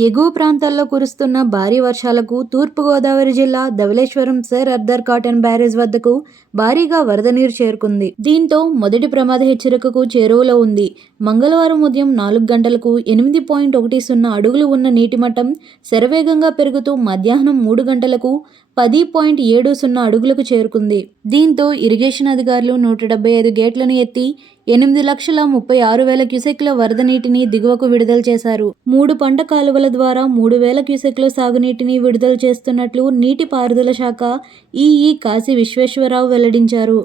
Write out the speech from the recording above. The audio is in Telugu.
ఎగువ ప్రాంతాల్లో కురుస్తున్న భారీ వర్షాలకు తూర్పుగోదావరి జిల్లా Dhavaleswaram sir Arthur Cotton barrage వద్దకు భారీగా వరద నీరు చేరుకుంది. దీంతో మొదటి ప్రమాద హెచ్చరికకు చేరువలో ఉంది. మంగళవారం ఉదయం నాలుగు గంటలకు ఎనిమిది పాయింట్ ఒకటి సున్నా అడుగులు ఉన్న నీటి మట్టం శరవేగంగా పెరుగుతూ మధ్యాహ్నం మూడు గంటలకు పది పాయింట్ ఏడు సున్నా అడుగులకు చేరుకుంది. దీంతో ఇరిగేషన్ అధికారులు నూట డెబ్బై ఐదు గేట్లను ఎత్తి ఎనిమిది లక్షల ముప్పై ఆరు వేల క్యూసెక్ల వరద నీటిని దిగువకు విడుదల చేశారు. మూడు పంట కాలువల ద్వారా మూడు వేల క్యూసెక్ల సాగునీటిని విడుదల చేస్తున్నట్లు నీటిపారుదల శాఖ ఈఈ కాశీ విశ్వేశ్వరరావు వెల్లడించారు.